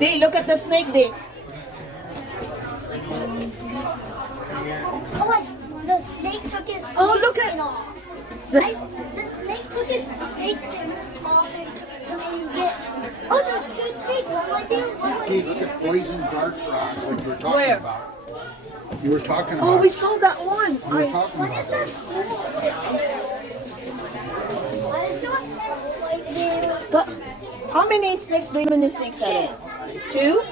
Dee, look at the snake, Dee. The snake took his Oh, look at- skin off. The The snake took his snake skin off and get. Oh, there's two snakes. One right there, one right Hey, there. look at poison dart frogs like you were talking Where? about. You were talking about. Oh, we saw that one. You were talking about that. There's no snake right there. But how many snakes do you many snakes are there? Two?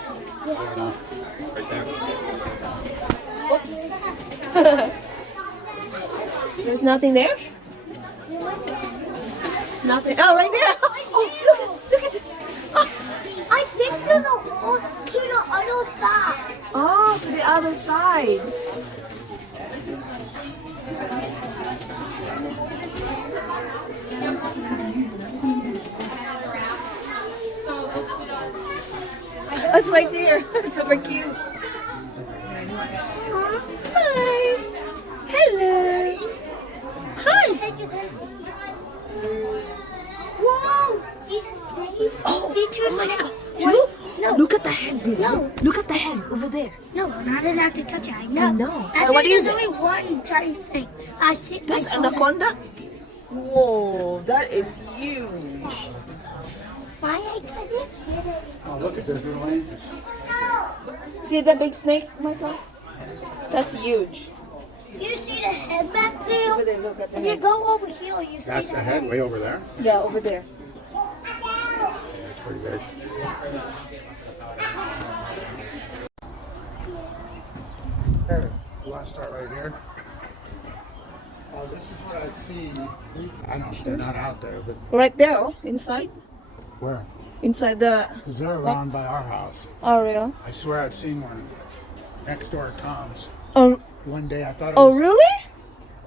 Oops. There's nothing there? Nothing. Oh, right there. Oh, look at this. Oh, I think there's a hole to the other side. oh, to the other side. That's right there. Super cute. Hi. Hello. Hi. Wow. See the snake? Oh, See two oh my snakes? God. Two? No. Look at the head, dude. No. Look at the head over there. No, we're not allowed to touch it. I know. I know. I What think is there's it? only one giant snake. I see. That's I saw that. anaconda? Whoa, that is huge. Why I couldn't? Oh, look at this little angels. See the big snake, Michael? That's huge. Do you see the head back there? Over there, look at the If you head. go over here, you see That's the head way over there. Yeah, over there. That's pretty big. Here, you want to start right here? Oh, this is what I've seen. I don't. They're not out there, but Right there, oh, inside? where? Inside the Because they're around by our house. area. I swear I've seen one next door to Tom's. Oh, One day I thought it oh was. really?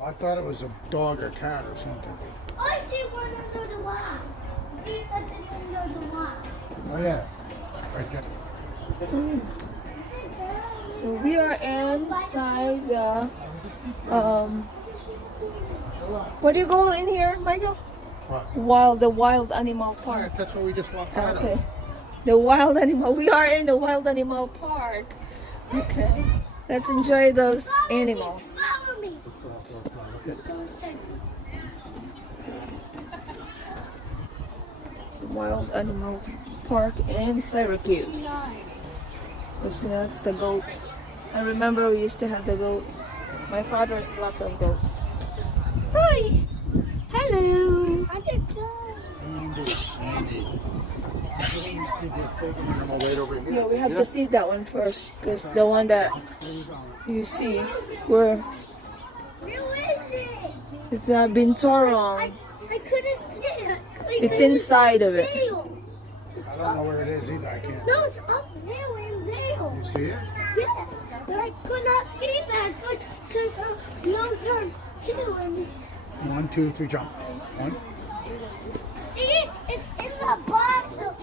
I thought it was a dog or cat or something. I see one under the wall. See something under the wall. Oh yeah, right there. So we are inside the, where do you go in here, Michael? What? The wild animal park. That's what we just walked out Okay. of. The wild animal. We are in the wild animal park. Okay. Let's enjoy those animals. Follow me. Wild animal park in Syracuse. That's the goats. I remember we used to have the goats. My father has lots of goats. Hi. Hello. I did good. Animal right over here. Yeah, we have to see that one first, because the one that you see where Where is it? it's been torn wrong. I couldn't see it. It's inside of it. I don't know where it is either. I can't. No, it's up there in there. You see it? Yes, but I could not see that because no one humans. 1, 2, 3, jump. 1. See, it's in the bottom.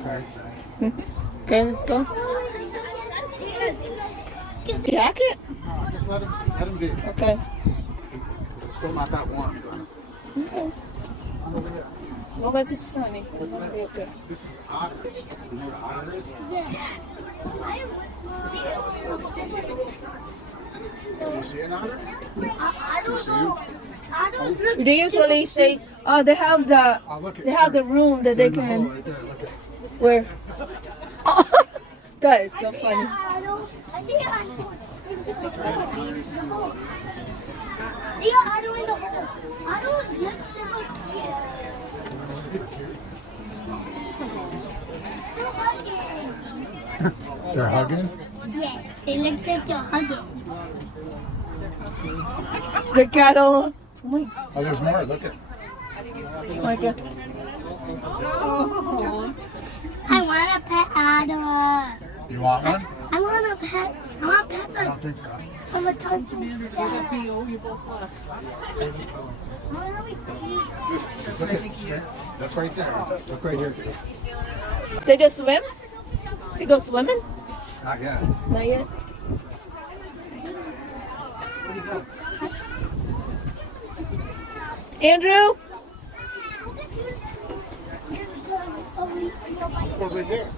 Okay. Okay, let's go. Jacket? No, just let him be. Okay. It's still not that warm. Okay. Over here. Well, but it's sunny. It's gonna be okay. This is otters. You know what otter is? Yeah. You see an otter? I don't know. I don't look. They usually say, oh, they have the room that they In the hole can right there, look at. where. That is so funny. I see an idol in the hole. See an idol in the hole. Idols look so cute. They're hugging. They're hugging? Yes, they look like they're hugging. The cattle. Oh my, Oh, there's more. Look at. oh my god. I want a pet idol. You want one? I want a pet. I want pets I don't think so. of a turtle. Look at straight. That's right there. Look right here. They go swim? They go swimming? Not yet. Not yet. Andrew? Over there.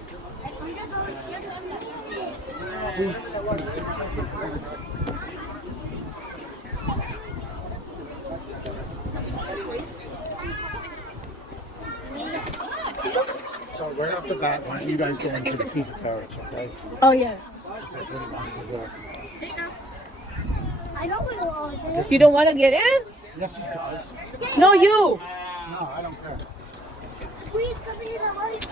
So right off the bat, why don't you guys go into the feed the parrots, okay? Oh, yeah. That's what he wants to do. I don't want to all this. You don't want to get in? Yes, he does. No, you. No, I don't care. Please come in the light.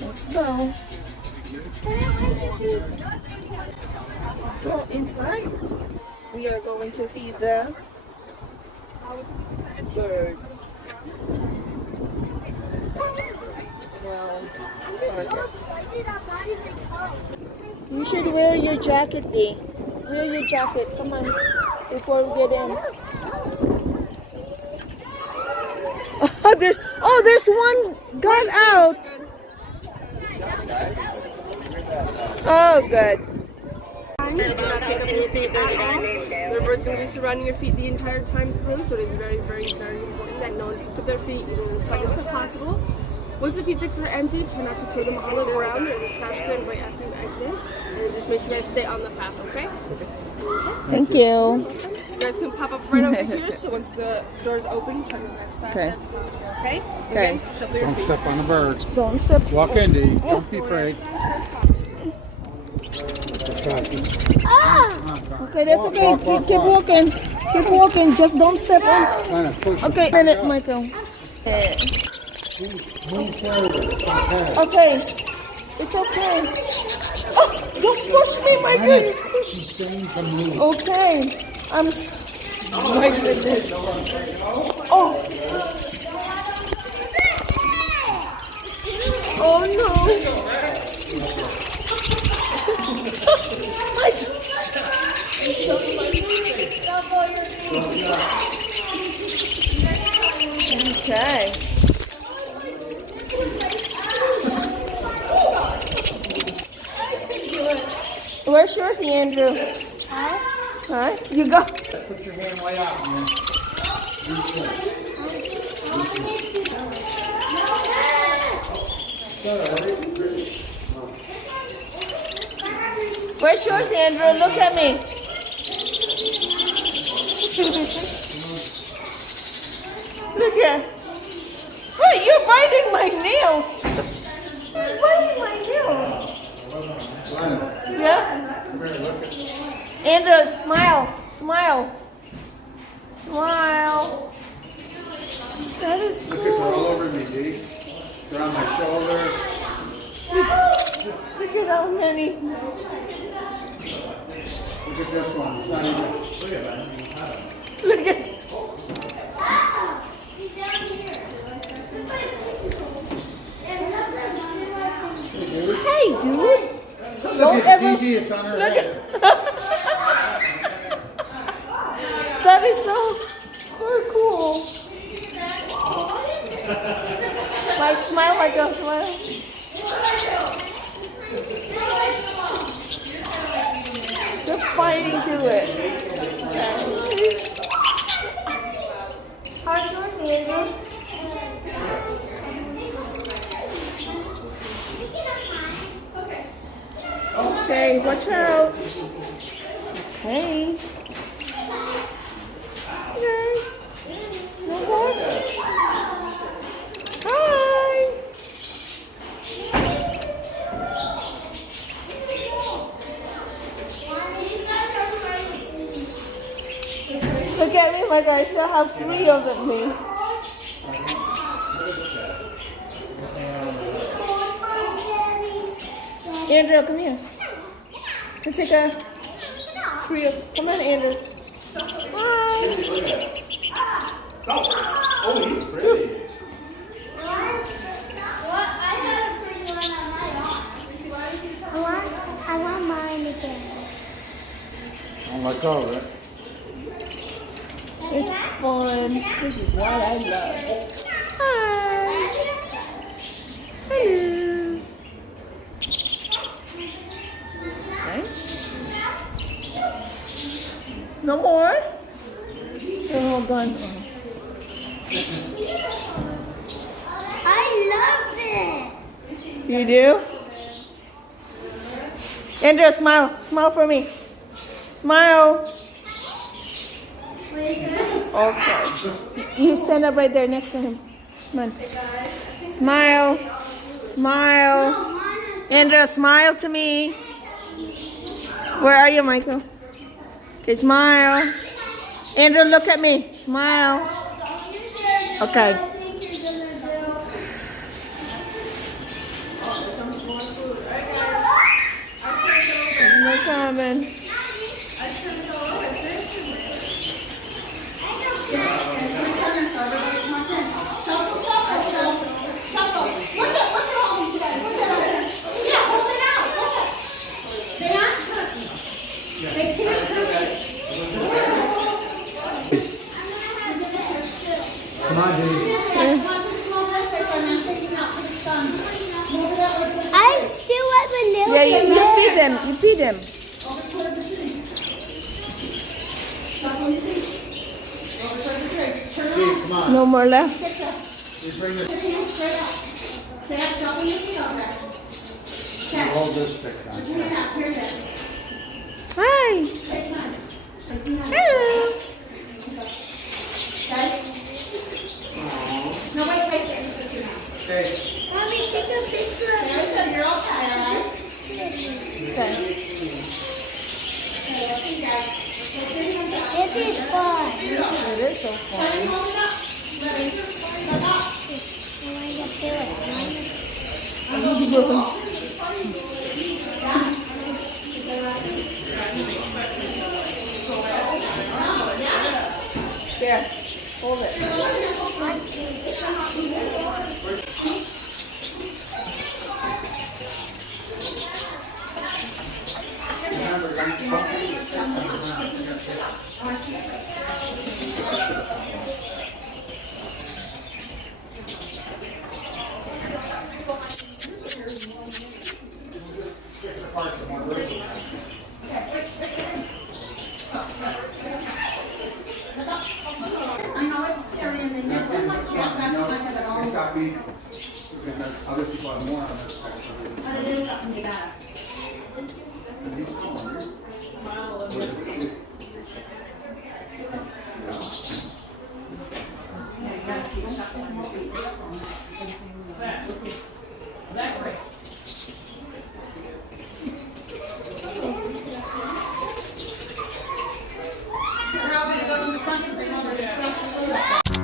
Let's go. Go inside. We are going to feed the birds. Well, you should wear your jacket, Dee. Wear your jacket. Come on, before we get in. There's one got out. Oh, good. Do not pick up your feet at all. The bird's going to be surrounding your feet the entire time through, so it is very, very, very important that no one picks up their feet even the slightest bit possible. Once the feed sticks are empty, try not to throw them all around. There's a trash can right after you exit. And just make sure you guys stay on the path, okay? Thank you. You guys can pop up right over here, so once the doors open, try to move as fast as possible, okay? Okay. Again, shuffle your Don't feet. step on the birds. Don't step. Walk in, D. Don't be afraid. Okay, that's okay. Keep walking. Keep walking. Just don't step on. Okay, minute, Michael. Move forward. It's okay. Okay. It's okay. Oh, don't push me, Michael. She's saying to move. Okay. Oh my goodness. Oh. Oh no. Okay. Where's yours, Andrew? Huh? You go. Put your hand way out, man. Where's yours, Andrew? Look at me. Look at. Wait, you're biting my nails. You're biting my nails. Yeah? Andrew, smile. Smile. Smile. That is Look at her all cool. over me, D. They're on my shoulders. Look at how many. Look at this one. It's not even. Look at. Hey, dude. Look Don't at ever- Gigi. It's on her Look head. That is so cool. My smile, like a smile. They're fighting to it. Okay. How's yours, Andrew? Okay, watch out. Okay. Guys. No more? Hi. Look at me, my guy. I still have 3 of me. Andrew, come here. Let's take a 3 of. Come on, Andrew. Hi. Oh, he's pretty. I want mine again. Don't let go of it. It's fun. This is what I love. Hi. Hello. Okay. No more? They're all gone. I love this. You do? Andrew, smile. Smile for me. Smile. Okay. You stand up right there next to him. Come on. Smile. Smile. Andrew, smile to me. Where are you, Michael? Okay, smile. Andrew, look at me. Smile. Okay. No comment. Come on, Jenny. I still have vanilla. Yeah, you feed them. You feed them. Steve, come on. No more left. Just bring this. Hold this stick down. Hi. Hello. Okay. Mommy, take a picture. You're all tired, Okay. This is fun. It is so fun. I want to do it. There. Hold it. I know it's scary and then you feel like you can't mess like it at all. It's got me. Other people have more on this section. But it is something to that. And he's going. Yeah, you gotta keep shuffling your feet. We're all gonna go to the front because they know there's